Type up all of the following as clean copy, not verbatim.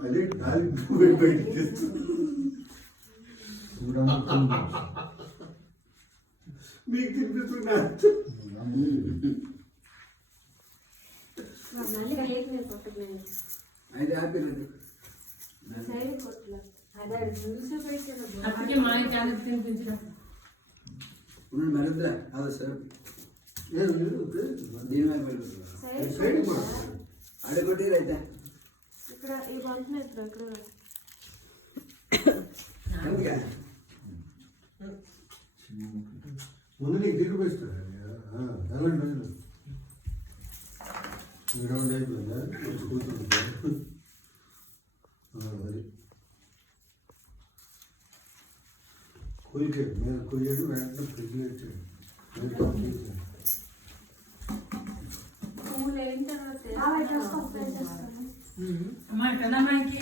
అదే దాని బయటికి మీకు తినిపిస్తున్నా అయితే హ్యాపీ రండి అప్పటికే మా క్యాన్ తినిపించిన ఉండండి మరిందా అదే సార్ దీని మీద పెరుగుతుంది అడగొట్టి రైతే ఇక్కడ ఈ బంతులు ఇక్కడ అందుకే ముందు నీకు తిరిగిపోయిస్తాడు ఎలాంటి రౌండ్ అయిపోయిందా కూర్చుంటుంది అది కొయ్యకే మీరు కొయ్యడు వెంటనే ఫ్రిడ్జ్లో ఇచ్చాడు పువ్వులు ఏంటో మా కన్నమ్మాయికి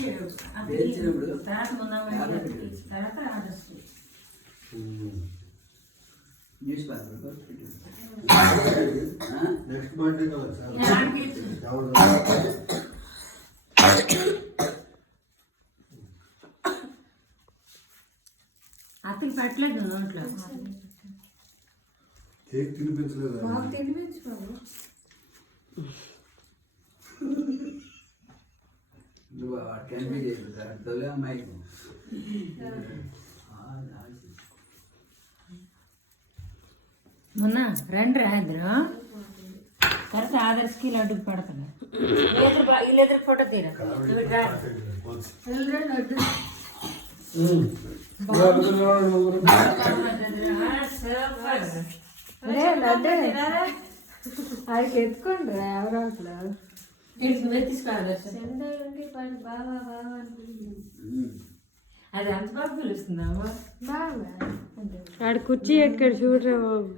వేయించినప్పుడు తర్వాత ముందమ్మాయికి తర్వాత ఆదర్శి న్యూస్ పేపర్ నెక్స్ట్ బర్త్డే కదా సార్ ఎవరు అతను పెట్టలేదు నోట్లో కేక్ తినిపించలేదు బాగా తినిపించు బాబు నువ్వు క్యాన్సల్ చేయలేదు తొలి అమ్మాయికి మొన్న రండి రాయిద్దరు తర్వాత ఆదర్శకి లడ్డుకు పడతాను వీళ్ళెదురు ఫోటో తీరా అది ఎత్తుకోండి ఎవరో అట్లా అది అంత బాగా పిలుస్తుందావా బాగా ఆడ కుర్చీ ఎక్కడ చూడరా బాబు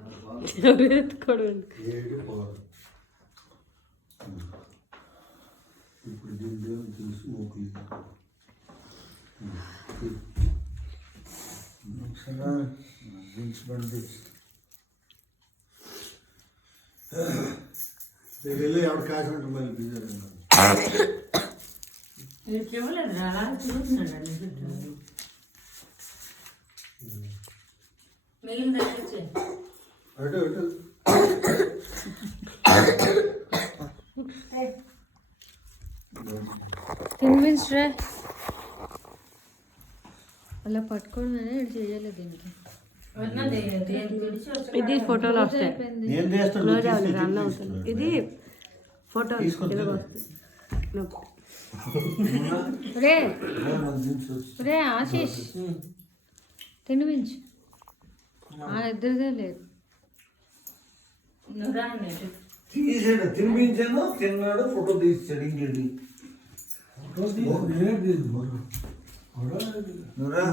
ఎవరు ఎత్తుకోవడం ఏడు పోదు ఇప్పుడు దీన్ని చూసి మోకులు వెళ్ళి ఎవరు కాసి ఉంటారు మళ్ళీ బిజీ ఇవ్వలేదు అలా చూస్తున్నాడు మిగిలిన దగ్గర అటు అటు తినిపించరా అలా పట్టుకోవడం ఇటు చేయాలి దీనికి ఇది ఫోటోలు వస్తాయి నేను చేస్తాను క్లోజ్ అవ్వాలి రన్ అవుతుంది ఇది ఫోటో రే రే ఆశీష్ తినిపించు ఇద్దరిదే లేదు తీసాడు తినిపించాను తిన్నాడు ఫోటో తీసాడు ఇంకేంటి నువ్వురా